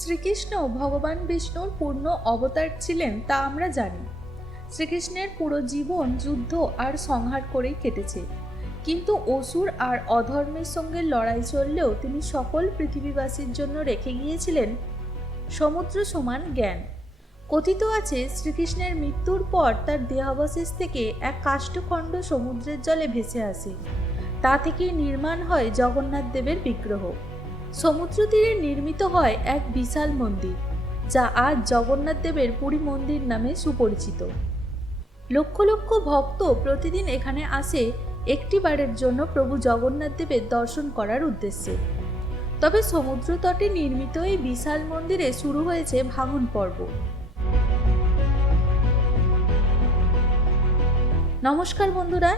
শ্রীকৃষ্ণ ভগবান বিষ্ণুর পূর্ণ অবতার ছিলেন তা আমরা জানি। শ্রীকৃষ্ণের পুরো জীবন যুদ্ধ আর সংহার করেই কেটেছে। কিন্তু অসুর আর অধর্মের সঙ্গে লড়াই চললেও তিনি সকল পৃথিবীবাসীর জন্য রেখে গিয়েছিলেন সমুদ্র সমান জ্ঞান। কথিত আছে, শ্রীকৃষ্ণের মৃত্যুর পর তার দেহাবশেষ থেকে এক কাষ্ঠখণ্ড সমুদ্রের জলে ভেসে আসে। তা থেকে নির্মাণ হয় জগন্নাথ দেবের বিগ্রহ। সমুদ্র তীরে নির্মিত হয় এক বিশাল মন্দির, যা আজ জগন্নাথ দেবের পুরী মন্দির নামে সুপরিচিত। লক্ষ লক্ষ ভক্ত প্রতিদিন এখানে আসে একটি বারের জন্য প্রভু জগন্নাথ দেবের দর্শন করার উদ্দেশ্যে। তবে সমুদ্র তটে নির্মিত এই বিশাল মন্দিরে শুরু হয়েছে ভাঙন পর্ব। নমস্কার বন্ধুরা,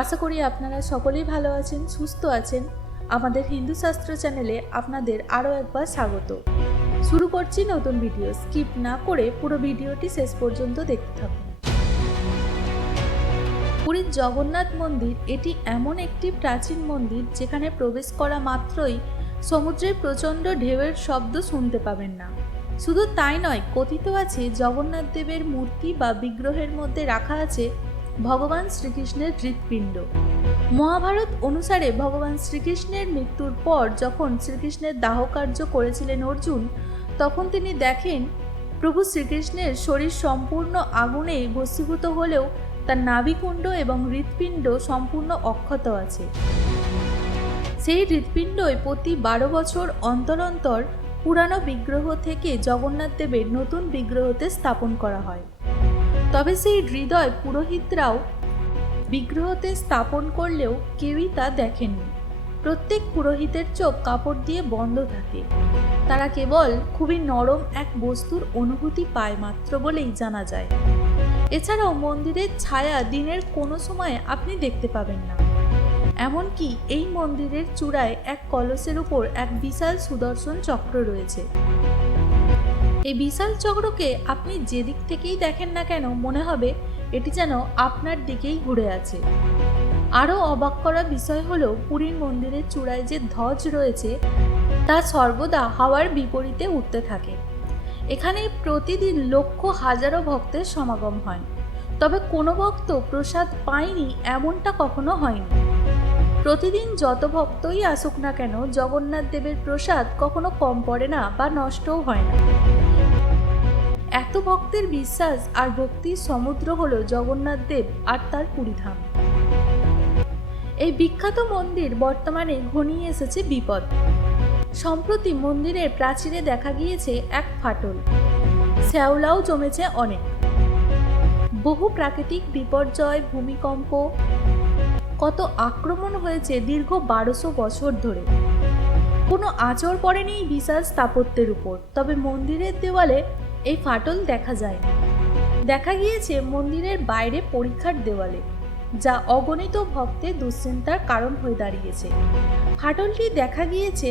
আশা করি আপনারা সকলেই ভালো আছেন, সুস্থ আছেন। আমাদের হিন্দু শাস্ত্র চ্যানেলে আপনাদের আরও একবার স্বাগত। শুরু করছি নতুন ভিডিও। স্কিপ না করে পুরো ভিডিওটি শেষ পর্যন্ত দেখতে থাকুন। পুরীর জগন্নাথ মন্দির এটি এমন একটি প্রাচীন মন্দির যেখানে প্রবেশ করা মাত্রই সমুদ্রের প্রচণ্ড ঢেউয়ের শব্দ শুনতে পাবেন না। শুধু তাই নয়, কথিত আছে জগন্নাথ দেবের মূর্তি বা বিগ্রহের মধ্যে রাখা আছে ভগবান শ্রীকৃষ্ণের হৃৎপিণ্ড। মহাভারত অনুসারে ভগবান শ্রীকৃষ্ণের মৃত্যুর পর যখন শ্রীকৃষ্ণের দাহকার্য করেছিলেন অর্জুন, তখন তিনি দেখেন প্রভু শ্রীকৃষ্ণের শরীর সম্পূর্ণ আগুনে ভস্মীভূত হলেও তার নাভিকুণ্ড এবং হৃৎপিণ্ড সম্পূর্ণ অক্ষত আছে। সেই হৃৎপিণ্ডই প্রতি বারো বছর অন্তর অন্তর পুরানো বিগ্রহ থেকে জগন্নাথ দেবের নতুন বিগ্রহতে স্থাপন করা হয়। তবে সেই হৃদয় পুরোহিতরাও বিগ্রহতে স্থাপন করলেও কেউই তা দেখেননি। প্রত্যেক পুরোহিতের চোখ কাপড় দিয়ে বন্ধ থাকে। তারা কেবল খুবই নরম এক বস্তুর অনুভূতি পায় মাত্র বলেই জানা যায়। এছাড়াও মন্দিরের ছায়া দিনের কোনো সময় আপনি দেখতে পাবেন না। এমনকি এই মন্দিরের চূড়ায় এক কলসের উপর এক বিশাল সুদর্শন চক্র রয়েছে। এই বিশাল চক্রকে আপনি যেদিক থেকেই দেখেন না কেন, মনে হবে এটি যেন আপনার দিকেই ঘুরে আছে। আরও অবাক করা বিষয় হলো পুরীর মন্দিরের চূড়ায় যে ধ্বজ রয়েছে, তা সর্বদা হাওয়ার বিপরীতে উঠতে থাকে। এখানে প্রতিদিন লক্ষ হাজারো ভক্তের সমাগম হয়। তবে কোনো ভক্ত প্রসাদ পায়নি এমনটা কখনো হয়নি। প্রতিদিন যত ভক্তই আসুক না কেন, জগন্নাথ দেবের প্রসাদ কখনো কম পড়ে না বা নষ্টও হয় না। এত ভক্তের বিশ্বাস আর ভক্তির সমুদ্র হলো জগন্নাথ দেব আর তার পুরীধাম এই বিখ্যাত মন্দির বর্তমানে ঘনিয়ে এসেছে বিপদ। সম্প্রতি মন্দিরের প্রাচীরে দেখা গিয়েছে এক ফাটল। শ্যাওলাও জমেছে অনেক। বহু প্রাকৃতিক বিপর্যয়, ভূমিকম্প, কত আক্রমণ হয়েছে দীর্ঘ বারোশো বছর ধরে। কোনো আচর পড়েনি বিশাল স্থাপত্যের উপর। তবে মন্দিরের দেওয়ালে এই ফাটল দেখা যায় দেখা গিয়েছে মন্দিরের বাইরে পরীক্ষার দেওয়ালে, যা অগণিত ভক্তের দুশ্চিন্তার কারণ হয়ে দাঁড়িয়েছে। ফাটলটি দেখা গিয়েছে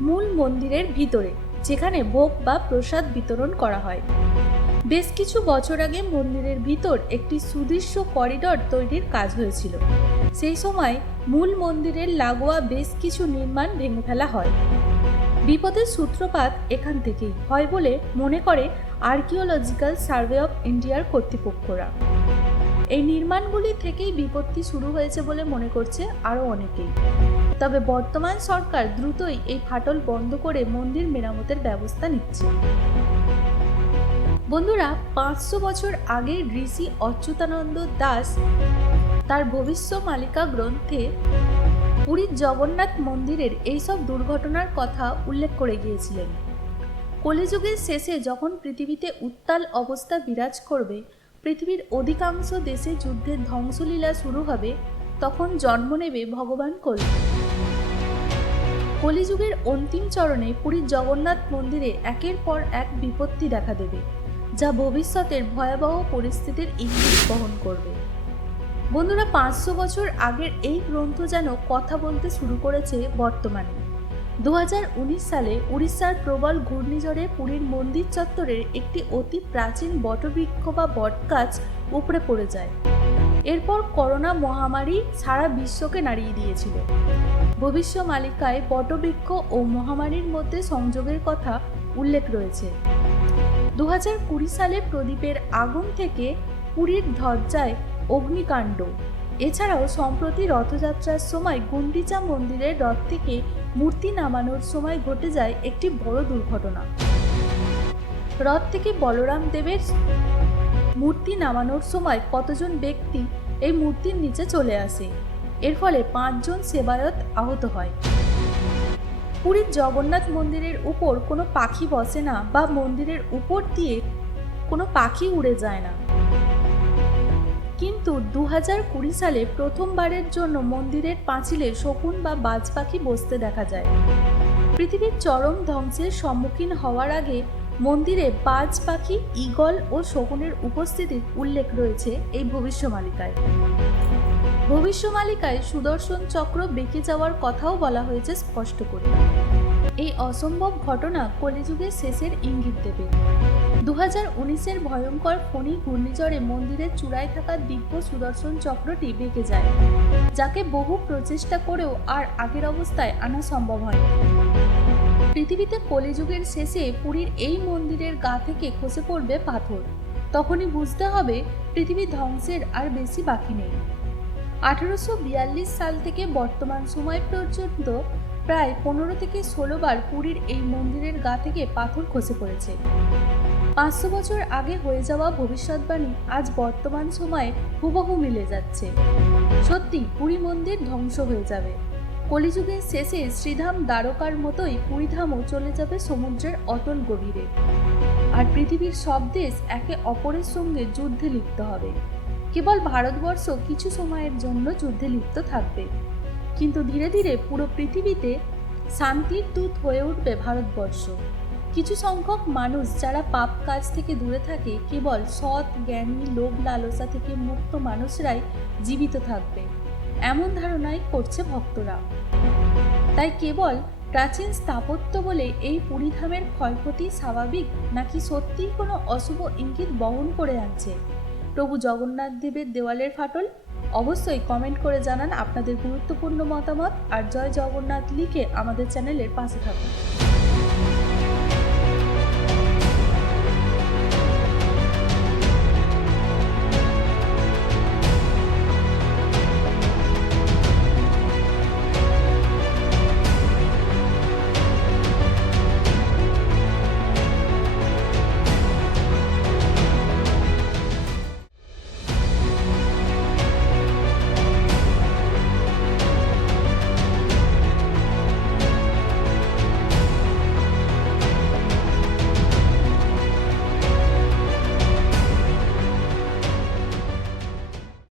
মূল মন্দিরের ভিতরে, যেখানে ভোগ বা প্রসাদ বিতরণ করা হয়। বেশ কিছু বছর আগে মন্দিরের ভিতর একটি সুদৃশ্য করিডর তৈরির কাজ হয়েছিল। সেই সময় মূল মন্দিরের লাগোয়া বেশ কিছু নির্মাণ ভেঙে ফেলা হয়। বিপদের সূত্রপাত এখান থেকেই হয় বলে মনে করে আর্কিওলজিক্যাল সার্ভে অফ ইন্ডিয়ার কর্তৃপক্ষরা। এই নির্মাণগুলি থেকেই বিপত্তি শুরু হয়েছে বলে মনে করছে আরও অনেকেই। তবে বর্তমান সরকার দ্রুতই এই ফাটল বন্ধ করে মন্দির মেরামতের ব্যবস্থা নিচ্ছে। বন্ধুরা, পাঁচশো বছর আগে ঋষি অচ্যুতানন্দ দাস তার ভবিষ্য মালিকা গ্রন্থে পুরীর জগন্নাথ মন্দিরের এইসব দুর্ঘটনার কথা উল্লেখ করে গিয়েছিলেন। কলিযুগের শেষে যখন পৃথিবীতে উত্তাল অবস্থা বিরাজ করবে, পৃথিবীর অধিকাংশ দেশে যুদ্ধের ধ্বংসলীলা শুরু হবে, তখন জন্ম নেবে ভগবান কল কলিযুগের অন্তিম চরণে পুরীর জগন্নাথ মন্দিরে একের পর এক বিপত্তি দেখা দেবে, যা ভবিষ্যতের ভয়াবহ পরিস্থিতির ইঙ্গিত বহন করবে। বন্ধুরা, পাঁচশো বছর আগের এই গ্রন্থ যেন কথা বলতে শুরু করেছে বর্তমানে। দুহাজার উনিশ সালে উড়িষ্যার প্রবল ঘূর্ণিঝড়ে পুরীর মন্দির চত্বরের একটি অতি প্রাচীন বটবৃক্ষ বা বটগাছ উপড়ে পড়ে যায়। এরপর করোনা মহামারী সারা বিশ্বকে নাড়িয়ে দিয়েছিল। ভবিষ্য মালিকায় বটবৃক্ষ ও মহামারীর মধ্যে সংযোগের কথা উল্লেখ রয়েছে। দু সালে প্রদীপের আগুন থেকে পুরীর ধ্বজায় অগ্নিকাণ্ড। এছাড়াও সম্প্রতি রথযাত্রার সময় গুন্ডিচা মন্দিরের রথ থেকে মূর্তি নামানোর সময় ঘটে যায় একটি বড় দুর্ঘটনা। রথ থেকে বলরাম দেবের মূর্তি নামানোর সময় কতজন ব্যক্তি এই মূর্তির নিচে চলে আসে? এর ফলে পাঁচজন সেবায়ত আহত হয়। পুরীর জগন্নাথ মন্দিরের উপর কোনো পাখি বসে না বা মন্দিরের উপর দিয়ে কোনো পাখি উড়ে যায় না। কিন্তু দু হাজার কুড়ি সালে প্রথমবারের জন্য মন্দিরের পাঁচিলে শকুন বা বাজ পাখি বসতে দেখা যায়। পৃথিবীর চরম ধ্বংসের সম্মুখীন হওয়ার আগে মন্দিরে বাজ পাখি, ঈগল ও শকুনের উপস্থিতির উল্লেখ রয়েছে এই ভবিষ্যমালিকায়। ভবিষ্যমালিকায় সুদর্শন চক্র বেঁকে যাওয়ার কথাও বলা হয়েছে স্পষ্ট করে। এই অসম্ভব ঘটনা কলিযুগের শেষের ইঙ্গিত দেবে। দু হাজার উনিশের ভয়ঙ্কর ফণি ঘূর্ণিঝড়ে মন্দিরের চূড়ায় থাকা দিব্য সুদর্শন চক্রটি বেঁকে যায়, যাকে বহু প্রচেষ্টা করেও আর আগের অবস্থায় আনা সম্ভব হয় পৃথিবীতে কলিযুগের শেষে পুরীর এই মন্দিরের গা থেকে খসে পড়বে পাথর। তখনই বুঝতে হবে পৃথিবী ধ্বংসের আর বেশি বাকি নেই। আঠারোশো বিয়াল্লিশ সাল থেকে বর্তমান সময় পর্যন্ত প্রায় পনেরো থেকে ষোলো বার পুরীর এই মন্দিরের গা থেকে পাথর খসে পড়েছে। পাঁচশো বছর আগে হয়ে যাওয়া ভবিষ্যৎবাণী আজ বর্তমান সময়ে হুবহু মিলে যাচ্ছে। সত্যি, পুরী মন্দির ধ্বংস হয়ে যাবে। কলিযুগের শেষে শ্রীধাম দ্বারকার মতোই পুরীধামও চলে যাবে সমুদ্রের অতল গভীরে। আর পৃথিবীর সব দেশ একে অপরের সঙ্গে যুদ্ধে লিপ্ত হবে। কেবল ভারতবর্ষ কিছু সময়ের জন্য যুদ্ধে লিপ্ত থাকবে। কিন্তু ধীরে ধীরে পুরো পৃথিবীতে শান্তির দূত হয়ে উঠবে ভারতবর্ষ। কিছু সংখ্যক মানুষ যারা পাপ কাজ থেকে দূরে থাকে, কেবল সৎ, জ্ঞানী, লোভ, লালসা থেকে মুক্ত মানুষরাই জীবিত থাকবে। এমন ধারণাই করছে ভক্তরা। তাই কেবল প্রাচীন স্থাপত্য বলে এই পুরীধামের ক্ষয়ক্ষতি স্বাভাবিক, নাকি সত্যিই কোনো অশুভ ইঙ্গিত বহন করে আনছে? প্রভু জগন্নাথ দেবের দেওয়ালের ফাটল? অবশ্যই কমেন্ট করে জানান আপনাদের গুরুত্বপূর্ণ মতামত, আর জয় জগন্নাথ লিখে আমাদের চ্যানেলের পাশে থাকুন।